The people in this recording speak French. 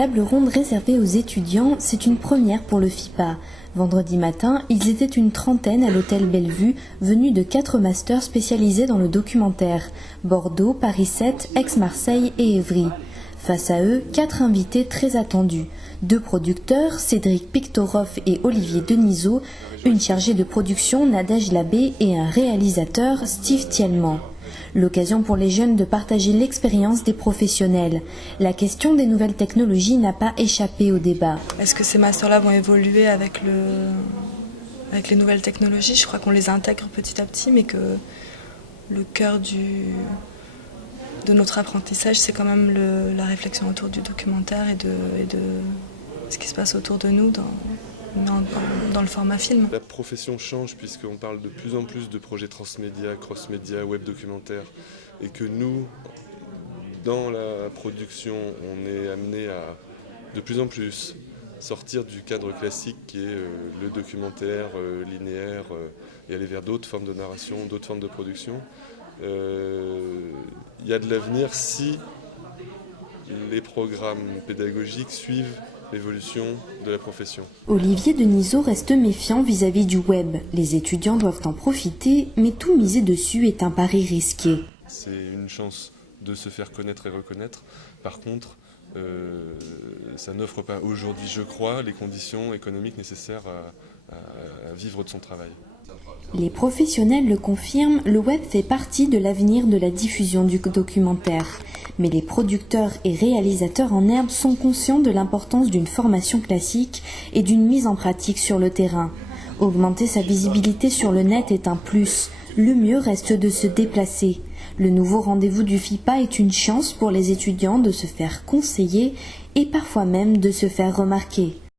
table ronde réservée aux étudiants, c'est une première pour le FIPA. Vendredi matin, ils étaient une trentaine à l'hôtel Bellevue, venus de 4 masters spécialisés dans le documentaire. Bordeaux, Paris 7, Aix-Marseille et Évry. Face à eux, 4 invités très attendus. 2 producteurs, Cédric Pictorov et Olivier Denisot, une chargée de production, Nadège Labbé, et un réalisateur, Steve Thielman. L'occasion pour les jeunes de partager l'expérience des professionnels. La question des nouvelles technologies n'a pas échappé au débat. Est-ce que ces masters-là vont évoluer avec les nouvelles technologies? Je crois qu'on les intègre petit à petit, mais que le cœur de notre apprentissage, c'est quand même la réflexion autour du documentaire et de ce qui se passe autour de nous dans le format film. La profession change puisqu'on parle de plus en plus de projets transmédia, cross-média, web documentaire, et que nous, dans la production, on est amené à de plus en plus sortir du cadre classique qui est le documentaire linéaire et aller vers d'autres formes de narration, d'autres formes de production. Il y a de l'avenir si les programmes pédagogiques suivent l'évolution de la profession. Olivier Denisot reste méfiant vis-à-vis du web. Les étudiants doivent en profiter, mais tout miser dessus est un pari risqué. C'est une chance de se faire connaître et reconnaître. Par contre, ça n'offre pas aujourd'hui, je crois, les conditions économiques nécessaires à vivre de son travail. Les professionnels le confirment, le web fait partie de l'avenir de la diffusion du documentaire. Mais les producteurs et réalisateurs en herbe sont conscients de l'importance d'une formation classique et d'une mise en pratique sur le terrain. Augmenter sa visibilité sur le net est un plus. Le mieux reste de se déplacer. Le nouveau rendez-vous du FIPA est une chance pour les étudiants de se faire conseiller et parfois même de se faire remarquer.